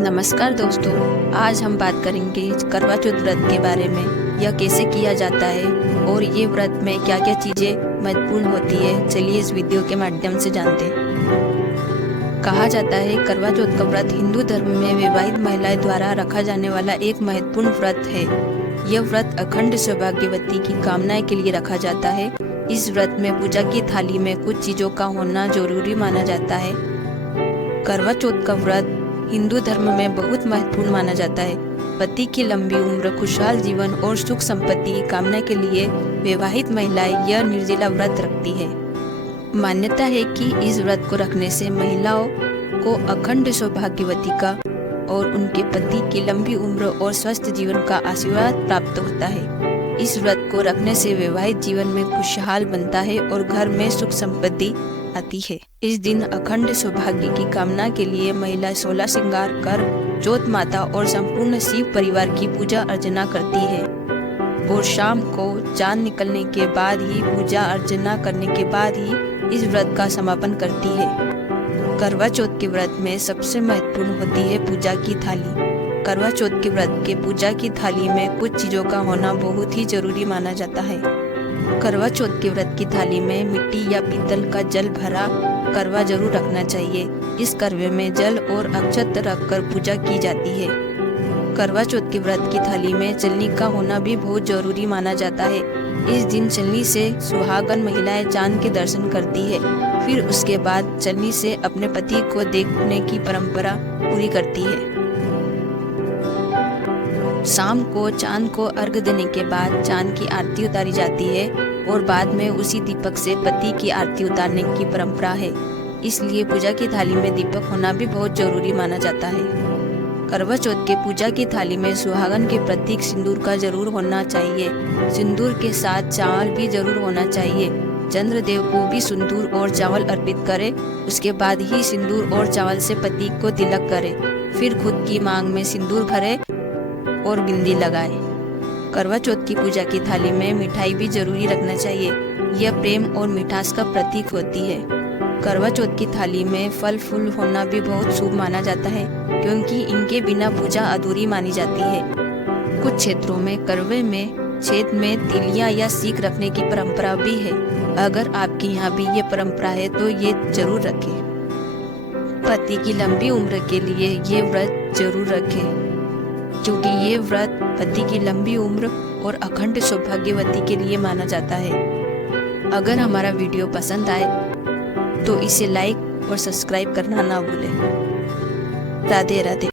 नमस्कार दोस्तों, आज हम बात करेंगे करवा चौथ व्रत के बारे में। यह कैसे किया जाता है और ये व्रत में क्या क्या चीज़ें महत्वपूर्ण होती है, चलिए इस वीडियो के माध्यम से जानते हैं। कहा जाता है करवा चौथ का व्रत हिंदू धर्म में विवाहित महिलाएं द्वारा रखा जाने वाला एक महत्वपूर्ण व्रत है। यह व्रत अखंड सौभाग्यवती की कामना के लिए रखा जाता है। इस व्रत में पूजा की थाली में कुछ चीज़ों का होना जरूरी माना जाता है। करवा चौथ का व्रत हिंदू धर्म में बहुत महत्वपूर्ण माना जाता है। पति की लंबी उम्र, खुशहाल जीवन और सुख संपत्ति की कामना के लिए विवाहित महिलाएं यह निर्जला व्रत रखती है। मान्यता है कि इस व्रत को रखने से महिलाओं को अखंड सौभाग्यवती का और उनके पति की लंबी उम्र और स्वस्थ जीवन का आशीर्वाद प्राप्त होता है। इस व्रत को रखने से वैवाहिक जीवन में खुशहाल बनता है और घर में सुख संपत्ति आती है। इस दिन अखंड सौभाग्य की कामना के लिए महिला 16 श्रृंगार कर चौथ माता और संपूर्ण शिव परिवार की पूजा अर्चना करती है और शाम को चांद निकलने के बाद ही पूजा अर्चना करने के बाद ही इस व्रत का समापन करती है। करवा चौथ के व्रत में सबसे महत्वपूर्ण होती है पूजा की थाली। करवा चौथ के व्रत के पूजा की थाली में कुछ चीजों का होना बहुत ही जरूरी माना जाता है। करवा चौथ के व्रत की थाली में मिट्टी या पीतल का जल भरा करवा जरूर रखना चाहिए। इस करवे में जल और अक्षत रखकर पूजा की जाती है। करवा चौथ के व्रत की थाली में चलनी का होना भी बहुत जरूरी माना जाता है। इस दिन चलनी से सुहागन महिलाएं चांद के दर्शन करती है, फिर उसके बाद चलनी से अपने पति को देखने की परंपरा पूरी करती है। शाम को चांद को अर्घ्य देने के बाद चांद की आरती उतारी जाती है और बाद में उसी दीपक से पति की आरती उतारने की परंपरा है। इसलिए पूजा की थाली में दीपक होना भी बहुत जरूरी माना जाता है। करवा चौथ के पूजा की थाली में सुहागन के प्रतीक सिंदूर का जरूर होना चाहिए। सिंदूर के साथ चावल भी जरूर होना चाहिए। चंद्रदेव को भी सिंदूर और चावल अर्पित करे, उसके बाद ही सिंदूर और चावल से पति को तिलक करे, फिर खुद की मांग में सिंदूर भरे और बिंदी लगाए। करवा चौथ की पूजा की थाली में मिठाई भी जरूरी रखना चाहिए। यह प्रेम और मिठास का प्रतीक होती है। करवा चौथ की थाली में फल फूल होना भी बहुत शुभ माना जाता है, क्योंकि इनके बिना पूजा अधूरी मानी जाती है। कुछ क्षेत्रों में करवे में छेद में तिलियां या सीख रखने की परंपरा भी है। अगर आपके यहाँ भी ये परंपरा है तो ये जरूर रखें। पति की लंबी उम्र के लिए ये व्रत जरूर रखें, क्योंकि ये व्रत पति की लंबी उम्र और अखंड सौभाग्यवती के लिए माना जाता है। अगर हमारा वीडियो पसंद आए तो इसे लाइक और सब्सक्राइब करना ना भूलें। राधे राधे।